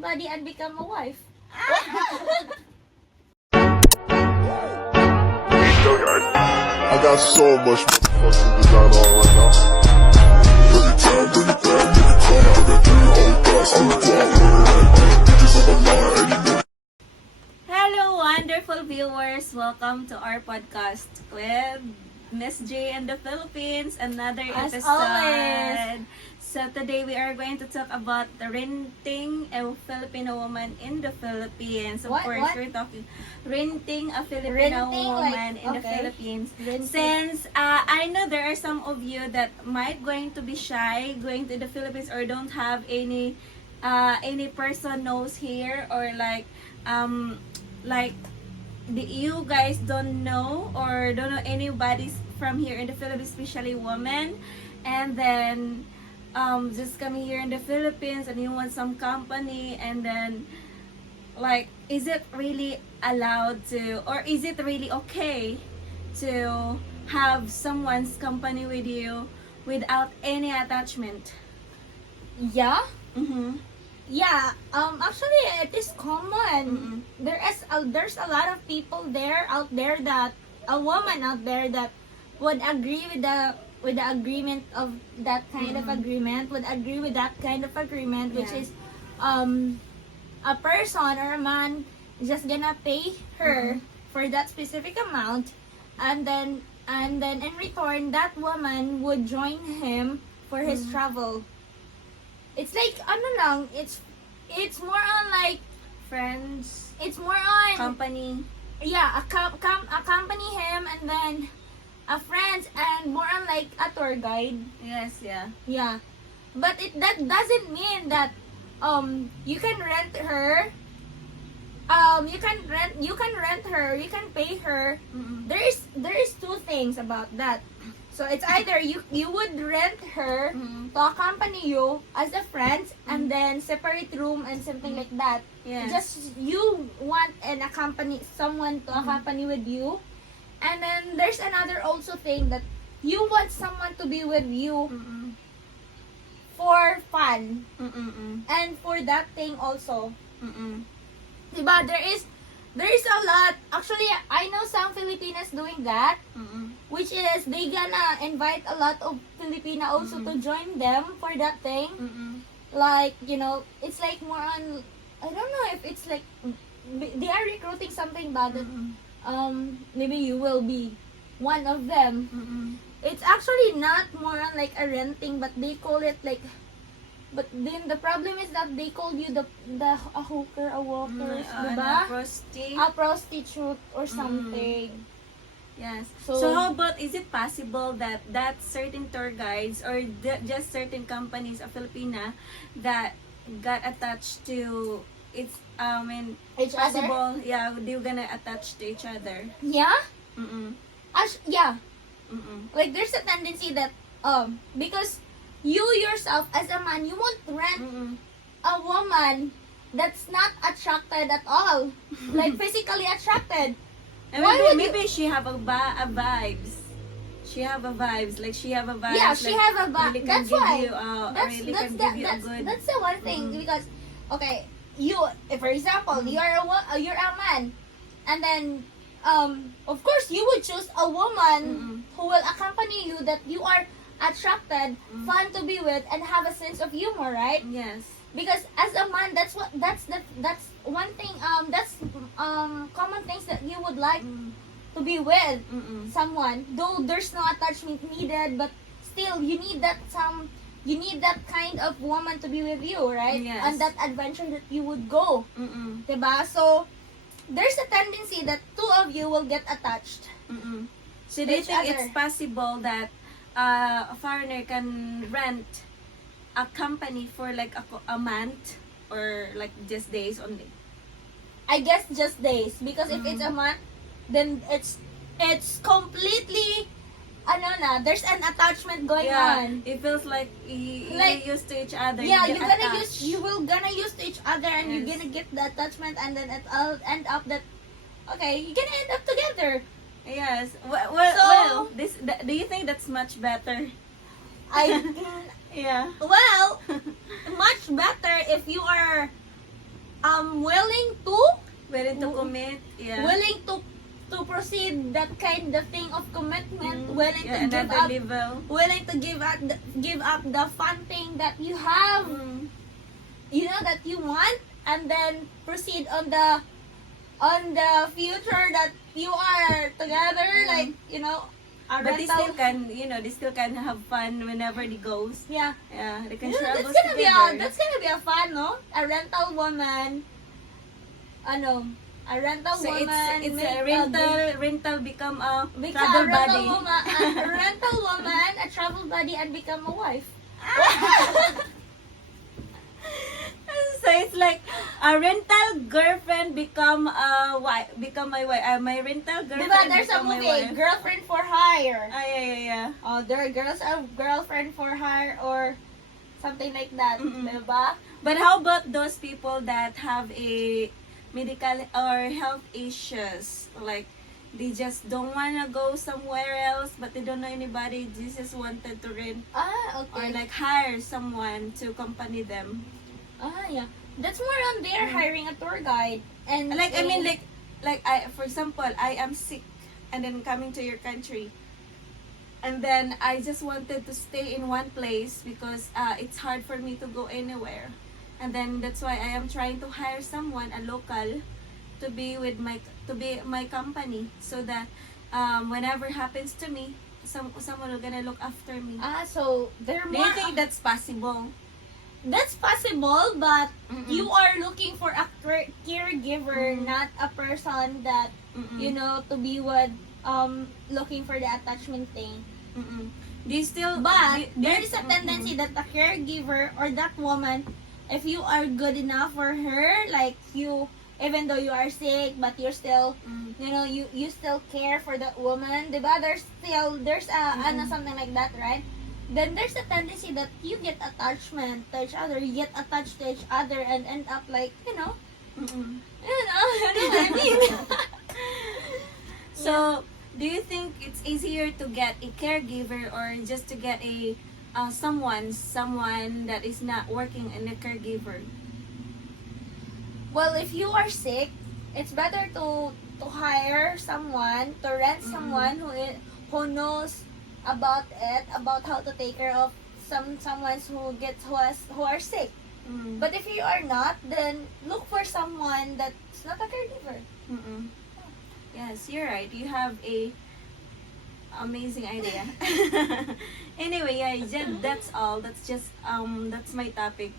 body and become a wife. I got so much motherfucking design on right now. Bring it down, bring it down, make it come out and do the whole thoughts. I'm the dog with it. Bitches on my line, and you know. Hello, wonderful viewers! Welcome to our podcast with Miss J in the Philippines. Another As episode. always. So today we are going to talk about the renting a Filipino woman in the Philippines. Of course, What? we're talking renting a Filipino Renting, woman like, in the okay. Philippines. Renting. Since I know there are some of you that might going to be shy going to the Philippines or don't have any person knows here, or you guys don't know or don't know anybody from here in the Philippines, especially women, and then just coming here in the Philippines and you want some company, and then like, is it really allowed to, or is it really okay to have someone's company with you without any attachment? Yeah? Mm-hmm. Yeah, actually it is common. Mm-mm. There's a lot of people out there that a woman out there that would agree with the agreement of that kind of agreement, would agree with that kind of agreement, which Yeah. is a person or a man is just gonna pay her for that specific amount, and then in return that woman would join him for his travel. It's like it's more on like Friends, it's more on company. yeah, accompany him, and then a friends, and more on like a tour guide. Yes, yeah. Yeah, but that doesn't mean that you can rent her. You can rent her. You can pay her. Mm-mm. There is two things about that. So it's either you would rent her Mm-mm. to accompany you as a friend, and then separate room and something like that. Yes. Just you want someone to accompany with you, and then there's another also thing that you want someone to be with you Mm-mm. for fun Mm-mm. and for that thing also. Mm-mm. Diba? There is a lot. Actually, I know some Filipinas doing that, Mm-mm. which is they gonna invite a lot of Filipina also to join them for that thing. Mm-mm. Like, it's like more on, I don't know if it's like they are recruiting something bad that maybe you will be one of them. Mm-mm. It's actually not more on like a renting, but they call it like, but then the problem is that they call you a hooker, a walker, diba? A prostitute or something. Yes. So- So how about, is it possible that certain tour guides or just certain companies of Filipina that got attached to it's Each other? possible, yeah, they're gonna attach to each other. Yeah? Mm-mm. Yeah. Mm-mm. Like there's a tendency that because you yourself as a man, you won't rent Mm-mm. a woman that's not attracted at all, like physically attracted. And Why would maybe she have a vibes. She have a vibes, like she have a vibes. Yeah, she like, have a really can that's give why. you, That's the one thing, because okay, if, for example, you're a man, and then of course you would choose a woman who will accompany you, that you are attracted, fun to be with, and have a sense of humor, right? Yes. Because as a man, that's one thing, that's common things that you would like to be with Mm-mm. someone, though there's no attachment needed, but still you need that kind of woman to be with you, right? Yes. On that adventure that you would go, Mm-mm. diba? So there's a tendency that two of you will get attached. Mm-mm. So do you Each think other. it's possible that a foreigner can rent a company for like a month, or like just days only? I guess just days, because if it's a month, then it's completely there's an attachment going on. It feels like you Like, used to each other. Yeah, you get attached. you will gonna use to each other, and you're Yes. gonna get the attachment, and then it'll end up that okay, you're gonna end up together. Yes. Well, So- do you think that's much better? I Yeah. well, much better if you are willing to Willing to commit, yeah. willing to proceed that kind of thing of commitment, willing Yeah, to give another up, level. willing to give up the fun thing that you have, you know, that you want, and then proceed on the future that you are together, like, you know, a But they rental. still can, you know, they still can have fun whenever they goes. Yeah. Yeah, they can You know, travel that's gonna together. be a fun, no? A rental woman, a rental So woman. it's make a rental become a become travel a rental buddy. woman, a rental woman, a travel buddy, and become a wife. So it's like a rental girlfriend become a wife, become my wife. My rental girlfriend Diba, there's a become my movie, wife. Girlfriend for Hire. Ah, yeah. Oh, there are girls are girlfriend for hire or something like that, diba? But how about those people that have a medical or health issues? Like, they just don't want to go somewhere else, but they don't know anybody. They just wanted to rent Ah, or okay. like hire someone to accompany them. Ah, yeah. That's more on there hiring a tour guide. And Like, I mean, like I, for example, I am sick and then coming to your country. And then I just wanted to stay in one place because it's hard for me to go anywhere. And then that's why I am trying to hire someone, a local, to be my company, so that whenever happens to me, someone will gonna look after me. so they're Do more. you think that's possible? That's possible, but Mm-mm. you are looking for a caregiver, Mm. not a person that Mm-mm. you know to be with looking for the attachment thing. Mm-mm. Do you still? But do- there is a tendency that the caregiver or that woman, if you are good enough for her, like you, even though you are sick, but you're still, Mm. you know, you still care for that woman, diba? There's a, something like that, right? Then there's a tendency that you get attachment to each other, you get attached to each other and end up like, you know Mm-mm. what I mean? So, do you think it's easier to get a caregiver or just to get a someone that is not working in a caregiver? Well, if you are sick, it's better to hire someone, to rent someone who knows about it, about how to take care of someone who are sick. Mm. But if you are not, then look for someone that's not a caregiver. Mm-mm. Yes, you're right. You have a amazing idea. Anyway, that's all. That's just that's my topic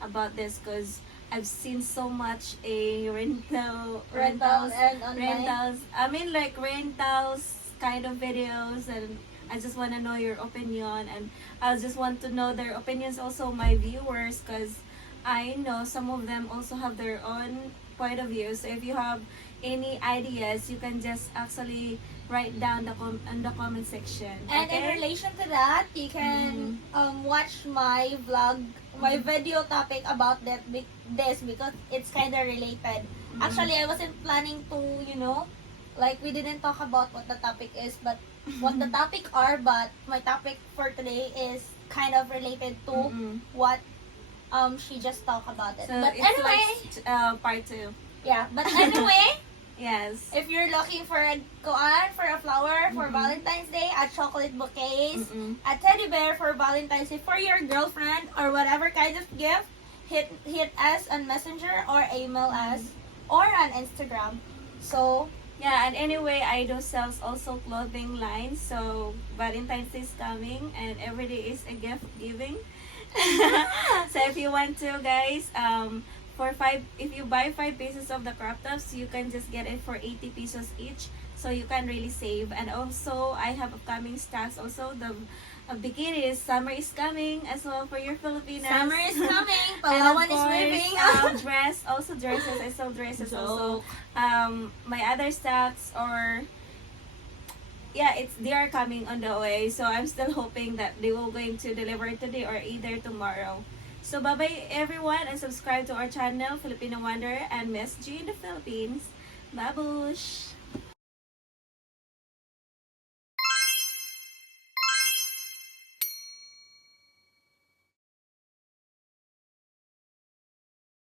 about this, because I've seen so much a rentals. And online. Rentals. I mean, like rentals kind of videos, and I just want to know your opinion, and I just want to know their opinions also, my viewers, because I know some of them also have their own point of view. So if you have any ideas, you can just actually write down in the comment section. And in Okay? relation to that, you can watch my vlog, my video topic about this because it's kind of related. Actually, I wasn't planning to, like we didn't talk about what the topic is, but what the topic are. But my topic for today is kind of related to what she just talked about it. So But it's anyway, like part 2. yeah. But anyway. Yes. If you're looking for a flower for Valentine's Day, a chocolate bouquets, a teddy bear for Valentine's Day for your girlfriend, or whatever kind of gift, hit us on Messenger or email us or on Instagram. So Yeah, and anyway, I do sells also clothing lines. So Valentine's Day is coming, and every day is a gift giving. So if you want to, guys, if you buy 5 pieces of the crop tops, you can just get it for 80 pesos each. So you can really save. And also, I have upcoming stocks. Also, the bikinis, summer is coming as well for your Filipinas. summer is coming, And of Palawan is course, moving. dresses. I sell dresses Joke. also. My other stocks, or they are coming on the way. So I'm still hoping that they will going to deliver today or either tomorrow. So bye bye everyone, and subscribe to our channel Filipino Wonder and Miss G in the Philippines. Babush!